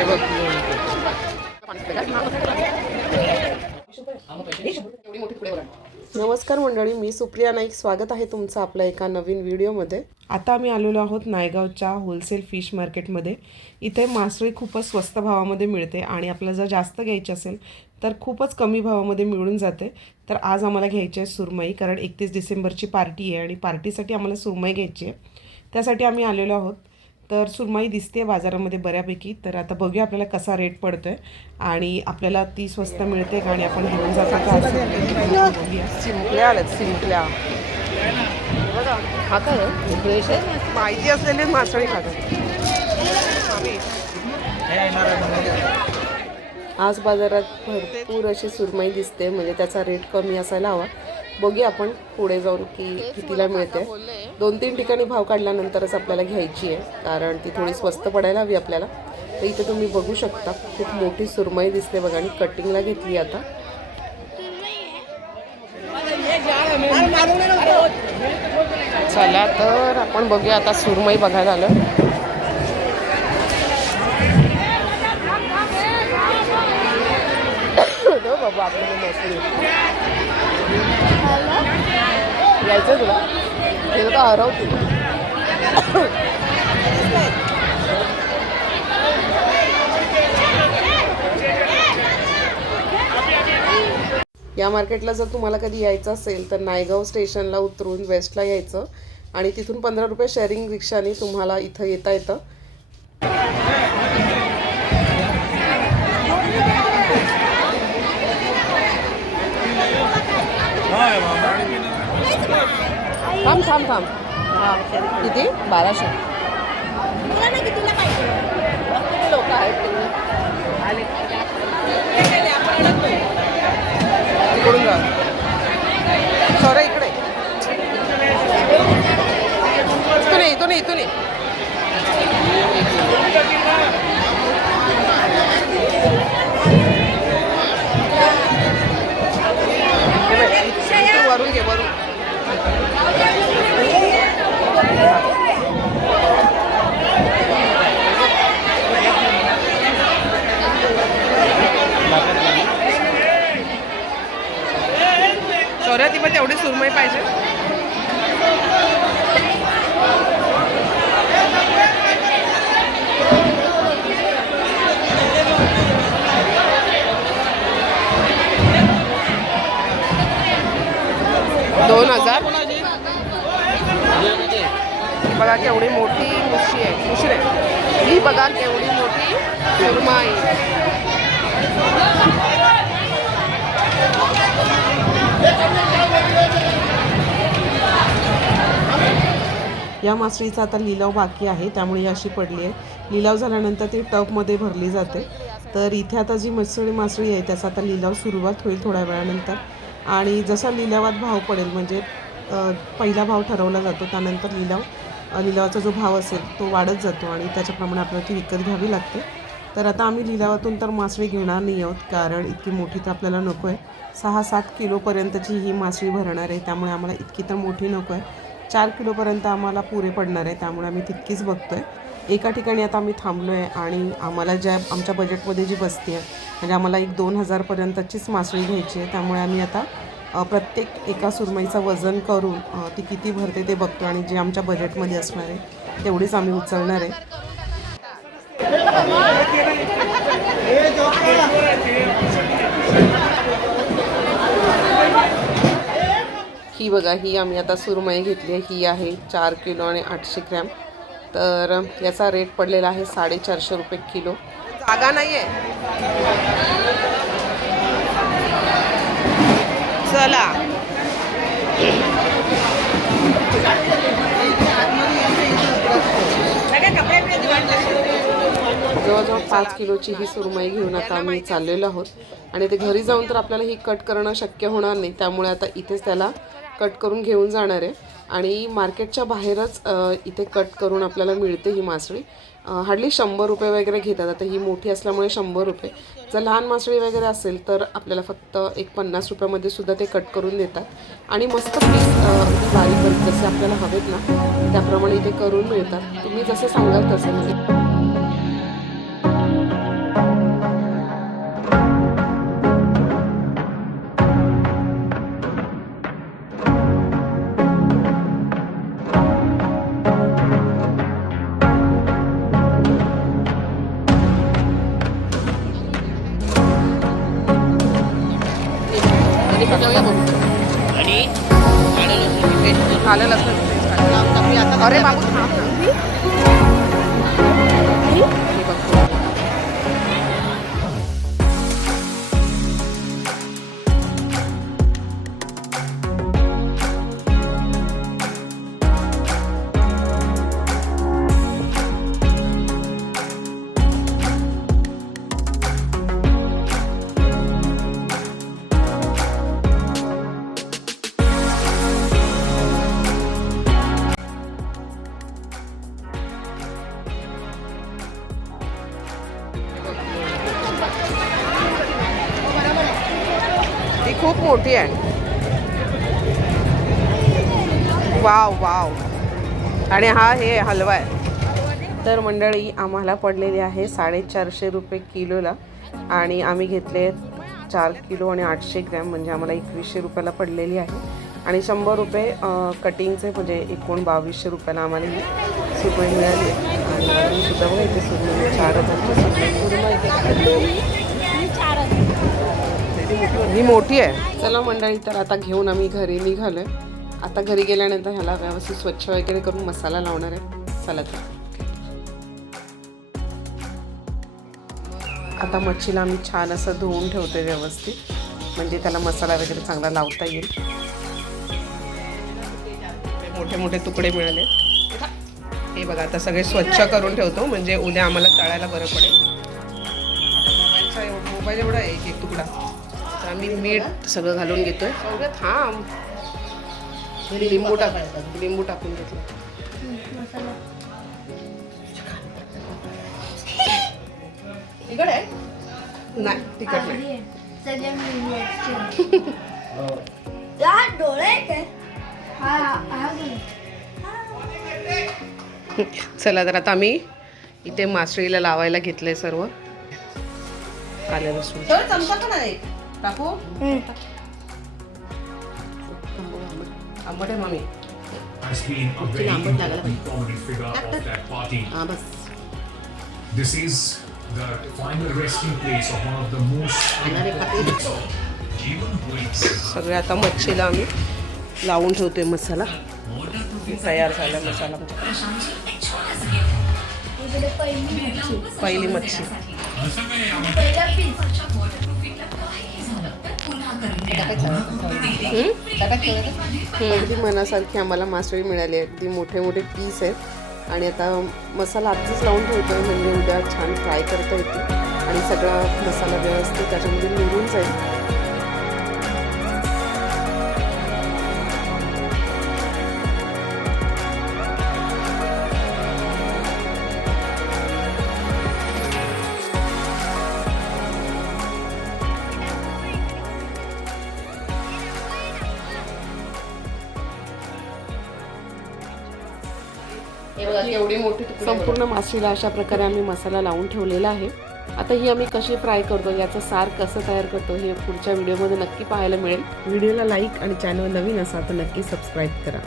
ते बघ. नमस्कार मंडळी मी सुप्रिया नाईक. स्वागत आहे तुमचं आपल्या एका नवीन व्हिडिओमध्ये. आता आम्ही आलेलो आहोत नायगावच्या होलसेल फिश मार्केटमध्ये इथे मासळी खूपच स्वस्त भावामध्ये मिळते आणि आपल्याला जर जास्त घ्यायची असेल तर खूपच कमी भावामध्ये मिळून जाते. तर आज आम्हाला घ्यायची आहे सुरमई कारण एकतीस डिसेंबरची पार्टी आहे आणि पार्टीसाठी आम्हाला सुरमई घ्यायची आहे. त्यासाठी आम्ही आलेलो आहोत. तर सुरमई दिसते बाजारामध्ये बऱ्यापैकी. तर आता बघूया आपल्याला कसा रेट पडतोय. आणि आपल्याला ती स्वस्त मिळते का आणि आपण घेऊन जातो का हा? काय आहे माहिती असलेले मासळी खातात. आज बाजारात भरपूर अशी सुरमई दिसते म्हणजे त्याचा रेट कमी असायला हवा. बघूया आपण पुढे जाऊन की कितीला मिळते. दोन तीन ठिकाणी भाव काढल्यानंतरच आपल्याला घ्यायची आहे कारण ती थोडी स्वस्त पडायला हवी आपल्याला. तर इथे तुम्ही बघू शकता खूप मोठी सुरमई दिसते बघा आणि कटिंगला घेतली आता. चला तर आपण बघूया आता सुरमई बघायला आलं. हो बाबा आपल्याला मासळी. यायचं तुला? हे तर हरव या मार्केटला जर तुम्हाला कधी यायचं असेल तर नायगाव स्टेशनला उतरून वेस्टला यायचं. आणि तिथून पंधरा रुपये शेअरिंग रिक्षाने तुम्हाला इथं येता येतं. थांब थांब थांब. किती? बाराशे. किती लोक आहेत इकडून जा. सॉरी इकडे. इथून इथून इथून ये. हे बघ, इथून वरून घे वरून सॉरी ती पण तेवढी सुरमई पाहिजे? दोन हजार? बघा केवढी मोठी मुशी आहे. मुशी आहे ही बघा केवढी मोठी सुरमाई. या मासळीचा आता लिलाव बाकी आहे त्यामुळे ही अशी पडली आहे. लिलाव झाल्यानंतर ती टबमध्ये भरली जाते. तर इथे आता जी मसळी मासळी आहे त्याचा आता लिलाव सुरुवात होईल थोड्या वेळानंतर. आणि जसा लिलावात भाव पडेल म्हणजे पहिला भाव ठरवला जातो त्यानंतर लिलाव लिलावाचा जो भाव असेल तो वाढत जातो आणि त्याच्याप्रमाणे आपल्याला ती विकत घ्यावी लागते. तर आता आम्ही लिलावातून तर मासळी घेणार नाही आहोत कारण इतकी मोठी तर आपल्याला नको आहे. सहा सात किलोपर्यंतची ही मासळी भरणार आहे त्यामुळे आम्हाला इतकी तर मोठी नको आहे. चार किलोपर्यंत आम्हाला पुरे पडणार आहे त्यामुळे आम्ही तितकीच बघतो आहे एका ठिकाणी आता आम्ही थांबलो आहे आणि आम्हाला ज्या आमच्या बजेटमध्ये जी बसते आहे म्हणजे आम्हाला एक दोन हजारपर्यंतचीच मासळी घ्यायची आहे त्यामुळे आम्ही आता प्रत्येक एका सुरमईचं वजन करून ती किती भरते ते बघतो आणि जे आमच्या बजेटमध्ये असणार आहे तेवढीच आम्ही उचलणार आहे. ही बघा ही आम्ही आता सुरमई घेतली आहे. ही आहे चार किलो आणि आठशे ग्रॅम. तर याचा रेट पडलेला आहे साडेचारशे रुपये किलो. जागा नाही आहे चला. जवळजवळ पाच किलोची ही सुरमई घेऊन आता आम्ही चाललेलो आहोत. आणि ते घरी जाऊन तर आपल्याला ही कट करणं शक्य होणार नाही. त्यामुळे आता इथेच त्याला कट करून घेऊन जाणार आहे. आणि मार्केटच्या बाहेरच इथे कट करून आपल्याला मिळते ही मासळी. हार्डली शंभर रुपये वगैरे घेतात. आता ही मोठी असल्यामुळे शंभर रुपये. जर लहान मासळी वगैरे असेल तर आपल्याला फक्त एक पन्नास रुपयामध्ये सुद्धा ते कट करून देतात. आणि मस्त पीस बारीक बारीक जसे आपल्याला हवेत ना त्याप्रमाणे इथे करून मिळतात. तुम्ही जसे सांगाल तसे. म्हणजे आणि आलं पेस्ट लसूण आता अरे बाबू. थांब वाव वाव. आणि हा हे हलवा आहे. तर मंडळी आम्हाला पडलेली आहे साडेचारशे रुपये किलोला. आणि आम्ही घेतले चार किलो आणि आठशे ग्रॅम म्हणजे आम्हाला एकवीसशे रुपयाला पडलेली आहे. आणि शंभर रुपये कटिंगचे म्हणजे एकूण बावीसशे रुपयाला आम्हाला ही सुरमई मिळाली. आणि सुद्धा बघा इथे सुरमई चार हजारची. ही मोठी आहे. चला मंडळी तर आता घेऊन आम्ही घरी निघालोय. आता घरी गेल्यानंतर ह्याला व्यवस्थित स्वच्छ वगैरे करून मसाला लावणार आहे. चला तर. आता मच्छीला आम्ही छान असं धुवून ठेवते व्यवस्थित. म्हणजे त्याला मसाला वगैरे चांगला लावता येईल. मोठे मोठे तुकडे मिळाले. हे बघा आता सगळे स्वच्छ करून ठेवतो. म्हणजे उद्या आम्हाला तळायला बरं पडेल. मोबाईलचा मोबाईल एवढा एक एक तुकडा. तर आम्ही मीठ सगळं घालून घेतोय. सगळं लिंबू टाक. लिंबू टाकून घेतलं. तिकड आहे? नाही तिकट नाही. डोळे काय हा हा चला तर आता आम्ही इथे मासळीला लावायला घेतलंय सर्व. आलं लसूण. टाकू? आंबट आहे मामी has been a very important prominent figure of that party. हा बस This is the final resting place of one of the most Jeevan Bhui's सगळे आता मच्छीला आम्ही लावून ठेवतोय मसाला तयार झाला मसाला पहिली पहिली मच्छी पहिला पीस अगदी मनासारखी आम्हाला मासळी मिळाली आहे. अगदी मोठे मोठे पीस आहेत. आणि आता मसाला आधीच लावून ठेवतो आहे म्हणजे उद्या छान फ्राय करता येते आणि सगळा मसाला व्यवस्थित त्याच्यामध्ये मिळून जाईल. एवढी मोठी तुकडे संपूर्ण मासळीला अशा प्रकारे आम्ही मसाला लावून ठेवलेला आहे. आता ही आम्ही कशी फ्राय करतो याचं सार कसं तयार करतो हे पुढच्या व्हिडिओमध्ये नक्की पाहायला मिळेल. व्हिडिओला लाईक आणि चॅनल नवीन असाल तर नक्की सबस्क्राईब करा.